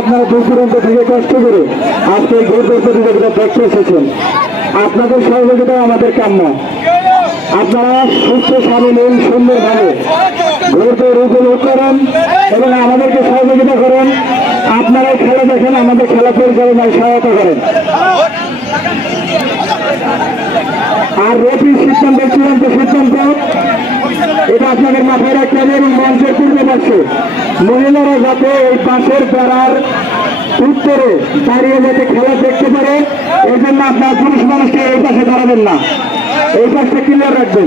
আপনারা দূর দূরান্ত থেকে কষ্ট করে আজকে এই ঘোর প্রতিযোগিতা দেখতে এসেছেন। আপনাদের সহযোগিতা আমাদের কাম্য। আপনারা সুস্থ সাবলীল সুন্দরভাবে ঘোরদের উপভোগ করেন এবং আমাদেরকে সহযোগিতা করেন। আপনারা খেলা দেখেন, আমাদের খেলা পরিচালনায় সহায়তা করেন। আর রফির সিদ্ধান্ত চূড়ান্ত সিদ্ধান্ত এটা আপনাদের মাথায় রাখতে হবে এবং মঞ্চের পূর্বে পাশে মহিলারা যাতে এই পাশের বেড়ার উত্তরে দাঁড়িয়ে যাতে খেলা দেখতে পারে এই জন্য আপনার পুরুষ মানুষকে এই পাশে দাঁড়াবেন না এই পাশটা ক্লিয়ার রাখবেন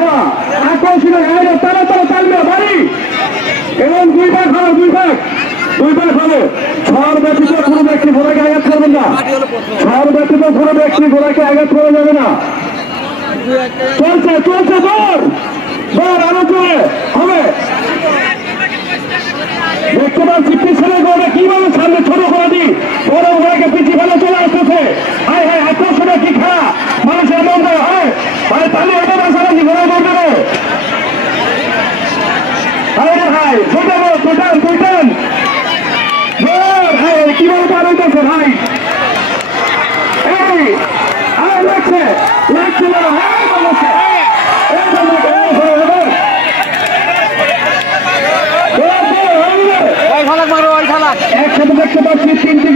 খেলা আকর্ষণীয় তারা তারা চালবে বাড়ি। এবং দুই ভাগ হবে দুই ভাগ। দুই ভাগ হবে ছর ব্যতীত কোনো ব্যক্তি ঘোড়াকে আঘাত করবেন না। ছর ব্যতীত কোনো ব্যক্তি ঘোড়াকে আঘাত করা যাবে না। চলছে চলছে দর দর আরও চলে হবে। দেখতে পাচ্ছি, পিছনে ঘোড়া কীভাবে সামনে ছোট করে দিই বড় ঘোড়াকে পিছিয়ে ফেলে চলে আসতেছে। হায় হায় আকর্ষণীয় কি খেলা মানুষের মন দেয় হয় ভাই তাহলে এটা বাসা নাকি ঘোড়া করবে রে হায় রে ভাই দুটান দুটান দুটান কীভাবে পার হইতেছে ভাই? এই আয় লাগছে লাগছে না হ্যাঁ লাগছে। একসাথে দেখতে পাচ্ছি তিনটি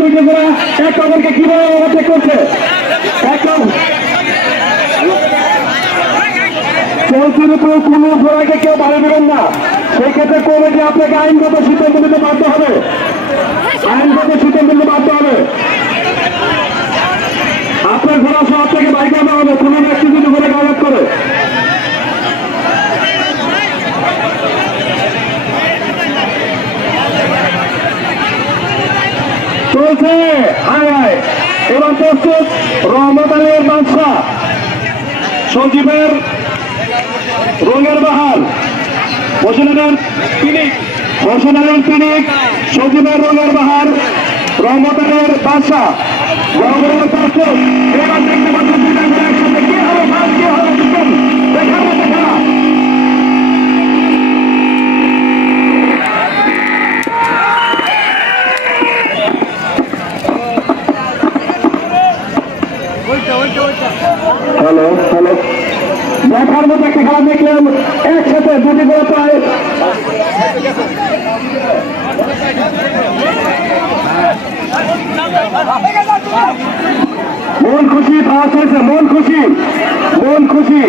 দুইটি ঘোড়া এক অপরকে কীভাবে করছে? একদম চলতির উপরে কোনো ঘোড়াকে কেউ বাড়ি দেবেন না। সেই ক্ষেত্রে কমিটি আপনাকে আইনগত সিদ্ধান্ত নিতে বাধ্য হবে। আইনগত সিদ্ধান্ত নিতে বাধ্য হবে। আপনার ঘোড়া সহ আপনাকে বাইক আনা হবে, কোনো ব্যক্তি যদি ঘোড়াকে আঘাত করে। চলছে আয় আয় এবার প্রস্তুত রহমত আলীর বাদশাহ সঞ্জীবের রঙের বাহার। হোসেনের পিনিক হোসেনের পিনিক সজীবের রঙের বাহার রহমত আলীর বাদশাহ রহমতের এবার দেখতে পাচ্ছেন একসাথে। কি হবে ভাগ কি হবে দেখুন দেখার মতো খেলা হ্যালো হ্যালো। দেখার মতো একটা খেলা দেখলাম, একসাথে দুটি করে পায়। মন খুশি হয়েছে মন খুশি মন খুশি।